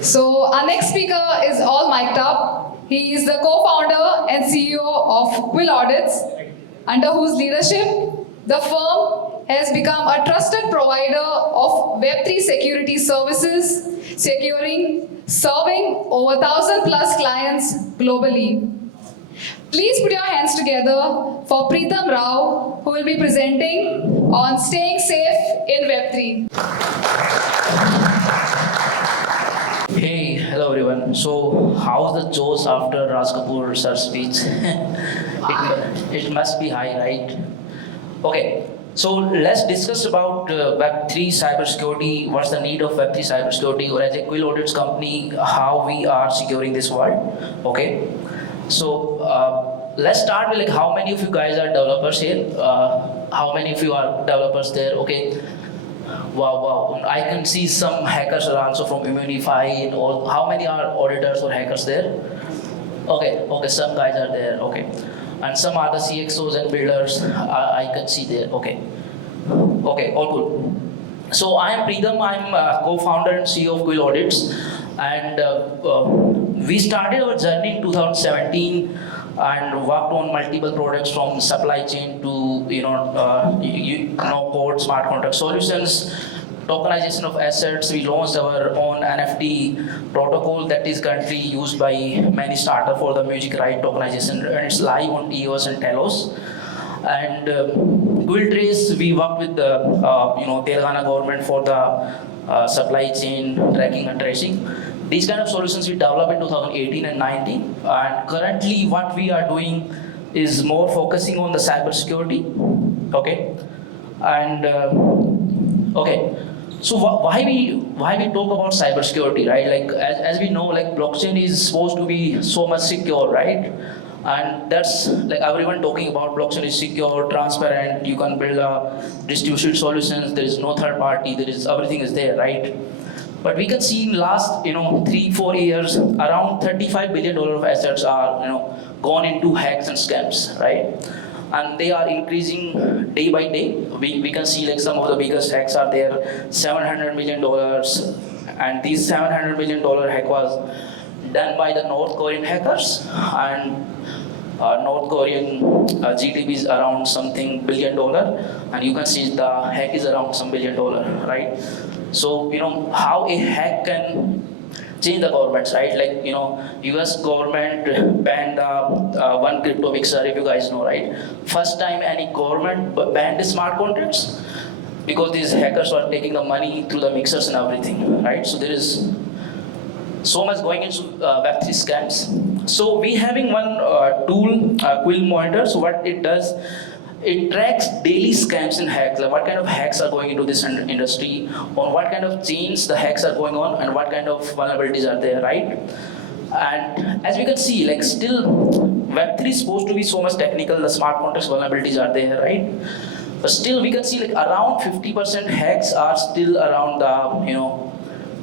So our next speaker is all mic'd up. He is the co-founder and CEO of Quill Audits, under whose leadership the firm has become a trusted provider of Web3 security services, serving over 1,000 plus clients globally. Please put your hands together for Preetam Rao, who will be presenting on staying safe in Web3. Hey, hello everyone. So, how's the Joes after Raj Kapoor sir's speech? it must be high, right? Okay, so let's discuss about Web3 cybersecurity. What's the need of Web3 cybersecurity, or as a Quill Audits company, how we are securing this world? Okay, so let's start with like how many of you guys are developers here? How many of you are developers there? Okay. Wow. I can see some hackers are also from Immunify and all. How many are auditors or hackers there? Okay, some guys are there, okay. And some are the CXOs and builders, I can see there, okay. Okay, all good. So I am Preetam, I'm co-founder and CEO of Quill Audits. And we started our journey in 2017 and worked on multiple products from supply chain to code, smart contract solutions, tokenization of assets. We launched our own NFT protocol that is currently used by many startups for the music right tokenization, and it's live on EOS and Telos. And Quill Trace, we work with the Telangana government for the supply chain tracking and tracing. These kind of solutions we developed in 2018 and 19, and currently what we are doing is more focusing on the cybersecurity. Okay, and okay. So why we talk about cybersecurity, right? Like as we know, like blockchain is supposed to be so much secure, right? And that's like everyone talking about blockchain is secure, transparent. You can build a distributed solutions. There is no third party. Everything is there, right? But we can see in last 3-4 years, around $35 billion of assets are gone into hacks and scams, right? And they are increasing day by day. We can see like some of the biggest hacks are there, $700 million, and these $700 million hack was done by the North Korean hackers, and North Korean GDP is around something $1 billion, and you can see the hack is around some $1 billion, right? So how a hack can change the governments, right? Like US government banned one crypto mixer, if you guys know, right? First time any government banned the smart contracts because these hackers were taking the money through the mixers and everything, right? So there is so much going into Web3 scams. So we having one tool, Quill Monitor. So what it does, it tracks daily scams and hacks, like what kind of hacks are going into this industry, on what kind of chains the hacks are going on, and what kind of vulnerabilities are there, right? And as we can see, like still Web3 is supposed to be so much technical, the smart contracts vulnerabilities are there, right? But still we can see like around 50% hacks are still around the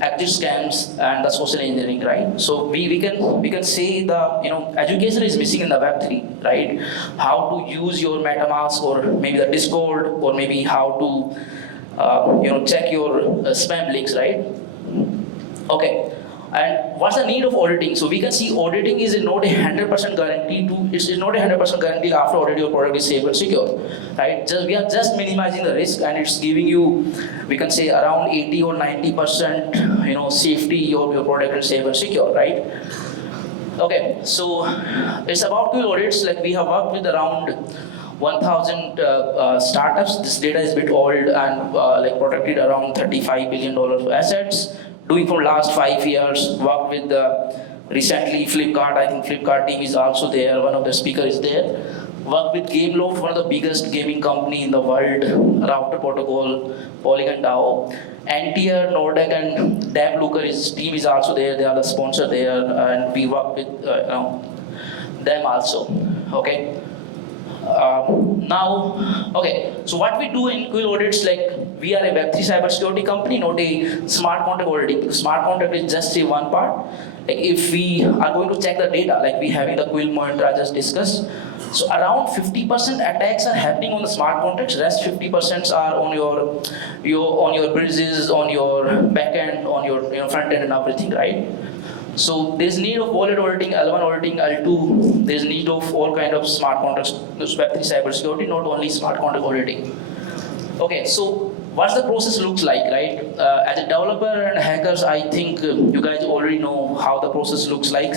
active scams and the social engineering, right? So we can say the education is missing in the Web3, right? How to use your MetaMask or maybe the Discord, or maybe how to check your spam links, right? Okay. And what's the need of auditing? So we can see auditing is not a 100% guarantee it's not a 100% guarantee after audit your product is safe and secure, right? We are just minimizing the risk, and it's giving you, we can say around 80 or 90% safety your product is safe and secure, right? Okay, so it's about Quill Audits. Like we have worked with around 1,000 startups. This data is a bit old, and like protected around $35 billion of assets. Doing for last 5 years, worked with recently Flipkart. I think Flipkart team is also there. One of the speakers is there. Worked with GameLoft, one of the biggest gaming company in the world. Router Protocol, Polygon DAO, Antier, Nordic, and Dan Luker's team is also there. They are the sponsor there, and we work with them also. Okay. Now, okay, so what we do in Quill Audits, like we are a Web3 cybersecurity company, not a smart contract auditing. Smart contract is just a one part. Like if we are going to check the data, like we having the Quill monitor I just discussed, so around 50% attacks are happening on the smart contracts. Rest 50% are on your bridges, on your backend, on your front end and everything, right? So there's need of wallet auditing, L1 auditing, L2. There's need of all kind of smart contracts, Web3 cybersecurity, not only smart contract auditing. Okay, so what's the process looks like, right? As a developer and hackers, I think you guys already know how the process looks like.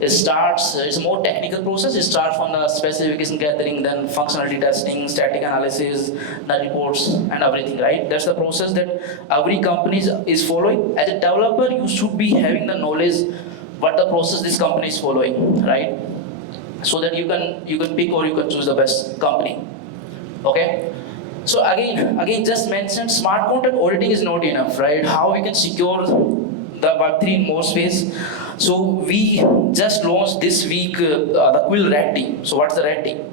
It's a more technical process. It starts from the specification gathering, then functionality testing, static analysis, the reports and everything, right? That's the process that every company is following. As a developer, you should be having the knowledge what the process this company is following, right? So that you can pick or you can choose the best company. Okay? So again, just mentioned smart contract auditing is not enough, right? How we can secure the Web3 in more space? So we just launched this week the Quill Red Team. So what's the Red Team?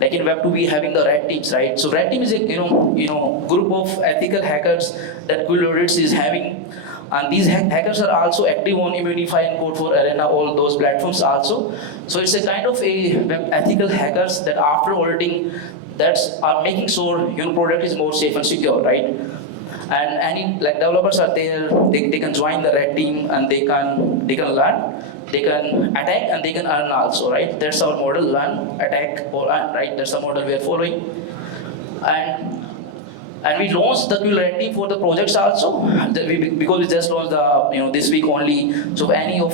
Like in Web2 we having the Red Teams, right? So Red Team is a group of ethical hackers that Quill Audits is having, and these hackers are also active on Immunify and Code for Arena, all those platforms also. So it's a kind of a ethical hackers that after auditing, are making sure your product is more safe and secure, right? And any like developers are there, they can join the Red Team and they can learn, they can attack and they can earn also, right? That's our model: learn, attack, or earn, right? That's the model we are following. And we launched the Quill Red Team for the projects also, because we just launched the this week only. So any of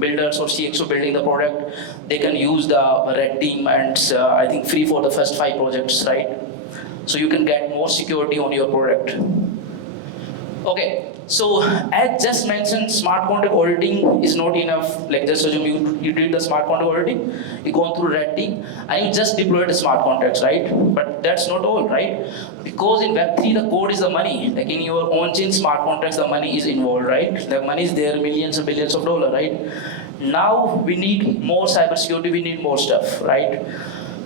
builders or CXO building the product, they can use the Red Team, and I think free for the first 5 projects, right? So you can get more security on your product. Okay, so as just mentioned, smart contract auditing is not enough. Like just assume you did the smart contract auditing, you gone through Red Team, and you just deployed the smart contracts, right? But that's not all, right? Because in Web3 the code is the money. Like in your own chain smart contracts, the money is involved, right? The money is there, millions and billions of dollars, right? Now we need more cybersecurity, we need more stuff, right?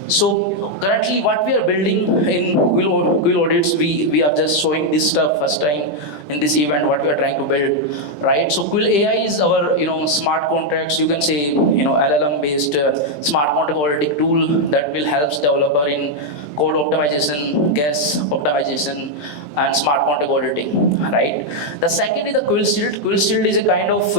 So currently what we are building in Quill Audits, we are just showing this stuff first time in this event, what we are trying to build, right? So Quill AI is our smart contracts, you can say LLM based smart contract auditing tool that will help developer in code optimization, gas optimization, and smart contract auditing, right? The second is the Quill Shield. Quill Shield is a kind of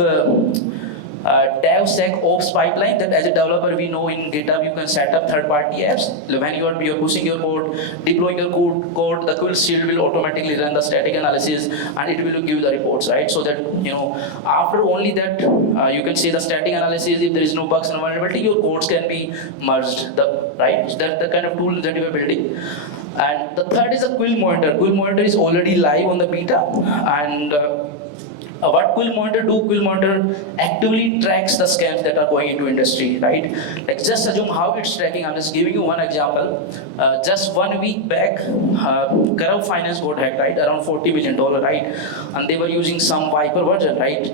DevSecOps pipeline that as a developer we know in GitHub you can set up third-party apps. When you're pushing your code, deploying your code, the Quill Shield will automatically run the static analysis and it will give the reports, right? So that after only that you can see the static analysis. If there is no bugs and vulnerability, your codes can be merged, right? So that's the kind of tool that you are building. And the third is a Quill Monitor. Quill Monitor is already live on the beta, and what Quill Monitor do? Quill Monitor actively tracks the scams that are going into industry, right? Like just assume how it's tracking. I'm just giving you one example. Just 1 week back, Corrupt Finance got hacked, right? Around $40 million, right? And they were using some Viper version, right?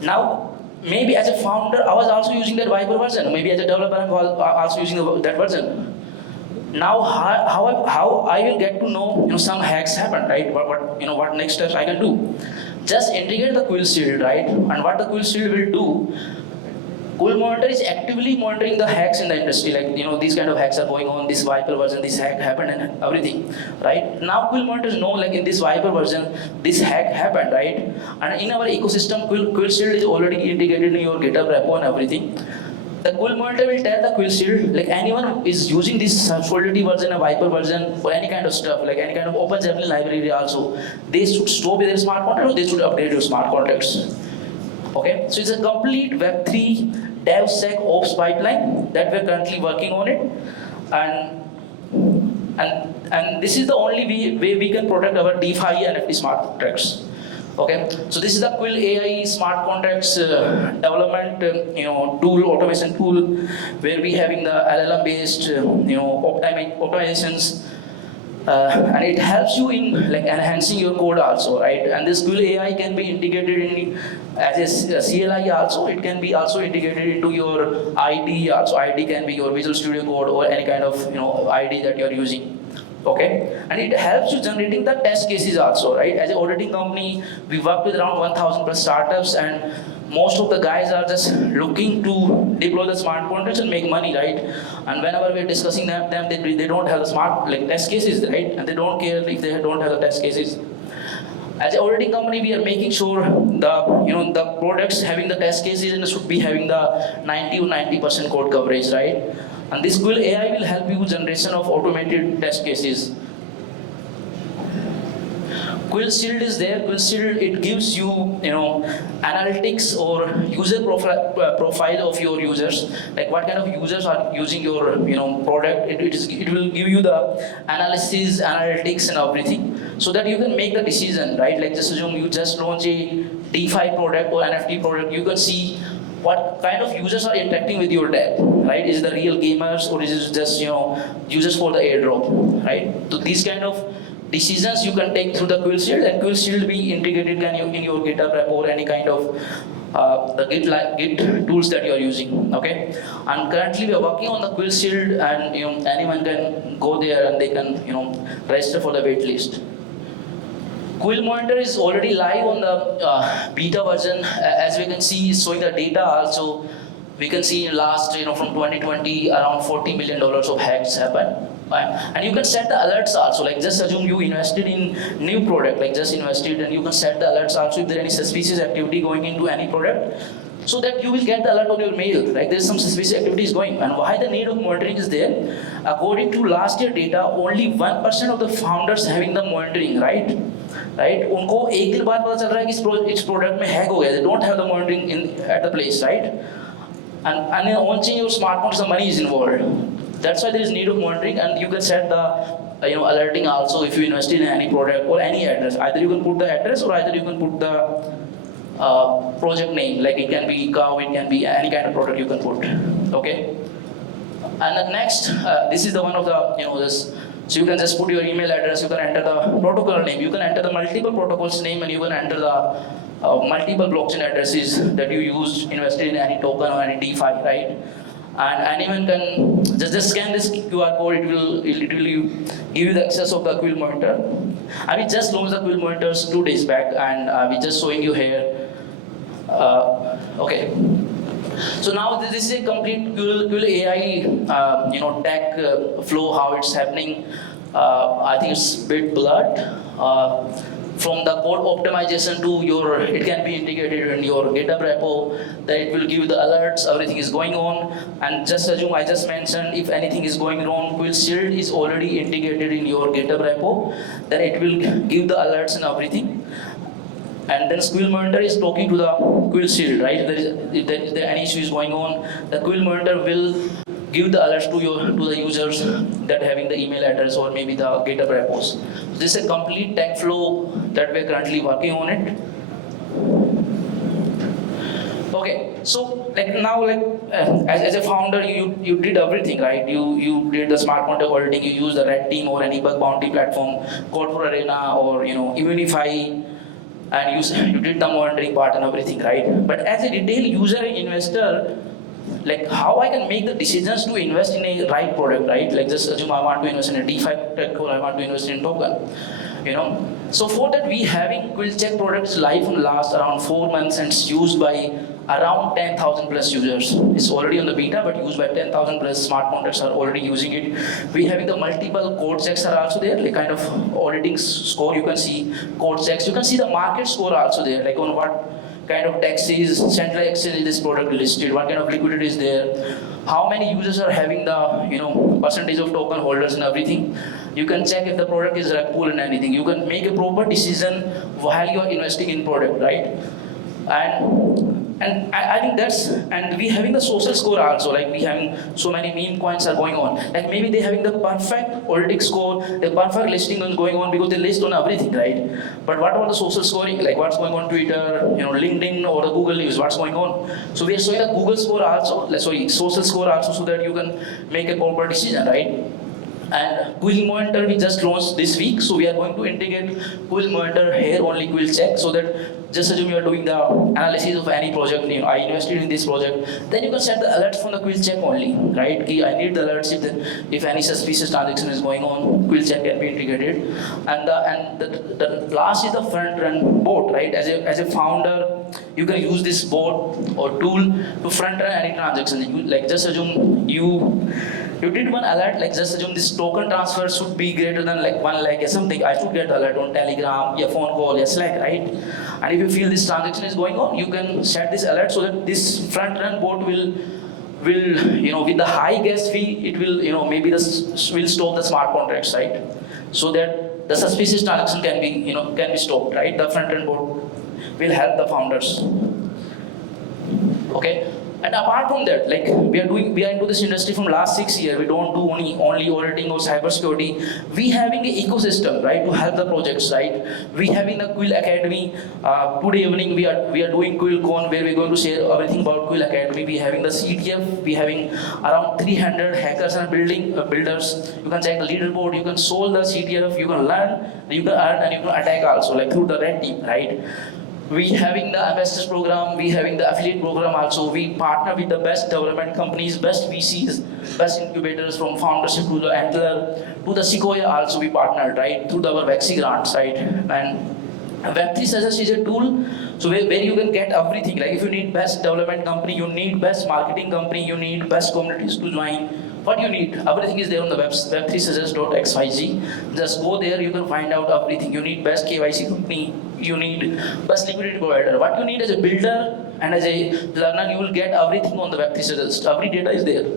Now, maybe as a founder, I was also using that Viper version. Maybe as a developer, I was also using that version. Now, how I will get to know, some hacks happen, right? What next steps I can do? Just integrate the Quill Shield, right? And what the Quill Shield will do, Quill Monitor is actively monitoring the hacks in the industry. Like, these kind of hacks are going on, this Viper version, this hack happened and everything, right? Now Quill Monitor know, like in this Viper version, this hack happened, right? And in our ecosystem, Quill Shield is already integrated in your GitHub repo and everything. The Quill Monitor will tell the Quill Shield, like anyone who is using this Solidity version, a Viper version, or any kind of stuff, like any kind of Open Javelin library also, they should stop with their smart contract or they should update your smart contracts. Okay, so it's a complete Web3 DevSecOps pipeline that we're currently working on it, and this is the only way we can protect our DeFi and NFT smart contracts. Okay, so this is the Quill AI smart contracts development tool, automation tool, where we having the LLM based optimizations and it helps you in like enhancing your code also, right? And this Quill AI can be integrated in as a CLI also. It can be also integrated into your ID also. ID can be your Visual Studio Code or any kind of ID that you're using. Okay, and it helps you generating the test cases also, right? As an auditing company, we work with around 1,000 plus startups, and most of the guys are just looking to deploy the smart contracts and make money, right? And whenever we're discussing them they don't have the smart like test cases, right? And they don't care if they don't have the test cases. As an auditing company, we are making sure the products having the test cases and should be having the 90 or 90% code coverage, right? And this Quill AI will help you generation of automated test cases. Quill Shield is there. Quill Shield, it gives you analytics or user profile of your users, like what kind of users are using your product. It will give you the analysis, analytics, and everything, so that you can make the decision, right? Like just assume you just launch a DeFi product or NFT product, you can see what kind of users are interacting with your deck, right? Is it the real gamers or is it just users for the airdrop, right? So these kind of decisions you can take through the Quill Shield, and Quill Shield be integrated in your GitHub repo or any kind of the Git tools that you are using. Okay, and currently we are working on the Quill Shield, and anyone can go there and they can register for the wait list. Quill Monitor is already live on the beta version. As we can see, it's showing the data also. We can see in last, from 2020, around $40 million of hacks happened. Right? And you can set the alerts also. Like just assume you invested in new product, like just invested, and you can set the alerts also if there is any suspicious activity going into any product, so that you will get the alert on your mail. Like there's some suspicious activities going. And why the need of monitoring is there? According to last year data, only 1% of the founders having the monitoring, right? उनको एक दिन बाद पता चल रहा है कि इस प्रोडक्ट में हैक हो गया. They don't have the monitoring at the place, right? And on chain your smart contracts, the money is involved. That's why there is need of monitoring, and you can set the alerting also if you invest in any product or any address. Either you can put the address or either you can put the project name. Like it can be cow, it can be any kind of product you can put. Okay. And the next, this is the one of the this. So you can just put your email address, you can enter the protocol name, you can enter the multiple protocols name, and you can enter the multiple blockchain addresses that you used, invested in any token or any DeFi, right? And anyone can just scan this QR code, it will give you the access of the Quill Monitor. And we just launched the Quill Monitors 2 days back, and we just showing you here. Okay. So now this is a complete Quill AI, tech flow, how it's happening. I think it's a bit blurred. From the code optimization to it can be integrated in your GitHub repo, that it will give you the alerts, everything is going on. And just assume I just mentioned, if anything is going wrong, Quill Shield is already integrated in your GitHub repo, then it will give the alerts and everything. And then Quill Monitor is talking to the Quill Shield, right? If there any issue is going on, the Quill Monitor will give the alerts to the users that having the email address or maybe the GitHub repos. So this is a complete tech flow that we're currently working on it. Okay, so as a founder, you did everything, right? You did the smart contract auditing, you use the Red Team or any bug bounty platform, Code for Arena or Immunify. And you did the monitoring part and everything, right? But as a retail user and investor, like how I can make the decisions to invest in a right product, right? Like just assume I want to invest in a DeFi tech or I want to invest in token, So for that, we having Quill Check products live in last around 4 months, and it's used by around 10,000 plus users. It's already on the beta, but used by 10,000 plus smart contracts are already using it. We having the multiple code checks are also there, like kind of auditing score. You can see code checks. You can see the market score also there, like on what kind of taxes, central exchange this product listed, what kind of liquidity is there, how many users are having the percentage of token holders and everything. You can check if the product is rug pull and anything. You can make a proper decision while you are investing in product, right? And I think and we having the social score also, like we having so many meme coins are going on. Like maybe they having the perfect auditing score, the perfect listing is going on because they list on everything, right? But what about the social scoring? Like what's going on Twitter, LinkedIn or the Google News, what's going on? So we are showing the Google score also, social score also, so that you can make a proper decision, right? And Quill Monitor we just launched this week, so we are going to integrate Quill Monitor here only Quill Check, so that just assume you are doing the analysis of any project, I invested in this project, then you can set the alerts from the Quill Check only, right? I need the alerts if any suspicious transaction is going on, Quill Check can be integrated. And the last is the front run bot, right? As a founder, you can use this bot or tool to front run any transaction. Like just assume you did one alert, like just assume this token transfer should be greater than like 1 lakh or something. I should get alert on Telegram, your phone call, your Slack, right? And if you feel this transaction is going on, you can set this alert so that this front run bot will with the high gas fee, it will maybe this will stop the smart contracts, right? So that the suspicious transaction can be stopped, right? The front run bot will help the founders. Okay. And apart from that, like we are into this industry from last 6 years. We don't do only auditing or cybersecurity. We having an ecosystem, right, to help the projects, right? We having the Quill Academy. Today evening we are doing QuillCon, where we're going to share everything about Quill Academy. We having the CTF. We having around 300 hackers and builders. You can check the leaderboard. You can solve the CTF. You can learn. You can earn and you can attack also, like through the red team, right? We having the ambassadors program, we having the affiliate program also. We partner with the best development companies, best VCs, best incubators, from Foundership to the Antler to the Sequoia also we partnered, right, through our Vexi grants, right? And Web3 Suggest is a tool, so where you can get everything. Like if you need best development company, you need best marketing company, you need best communities to join. What you need, everything is there on the web3suggest.xyz. Just go there, you can find out everything. You need best KYC company, you need best liquidity provider. What you need as a builder and as a learner, you will get everything on the Web3 Suggest. Every data is there.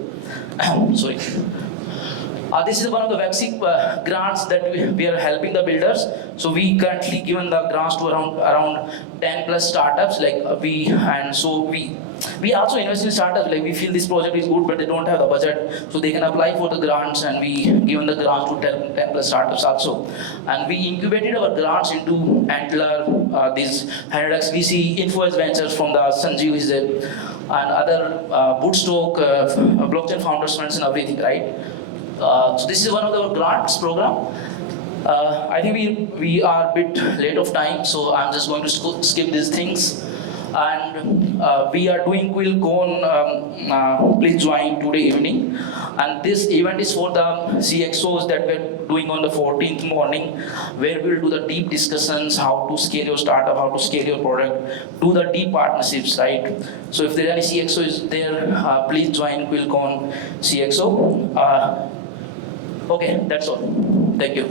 Sorry. This is one of the Web3 grants that we are helping the builders. So we currently given the grants to around 10 plus startups. We also invest in startups. Like we feel this project is good, but they don't have the budget, so they can apply for the grants, and we given the grants to 10 plus startups also. And we incubated our grants into Antler, these 100x VC, Influence Ventures from the Sanjeev is there, and other Bootstock, blockchain founders funds and everything, right? So this is one of the grants program. I think we are a bit late of time, so I'm just going to skip these things. And we are doing QuillCon, please join today evening. And this event is for the CXOs that we're doing on the 14th morning, where we'll do the deep discussions, how to scale your startup, how to scale your product, do the deep partnerships, right? So if there are any CXOs there, please join QuillCon CXO. Okay, that's all. Thank you.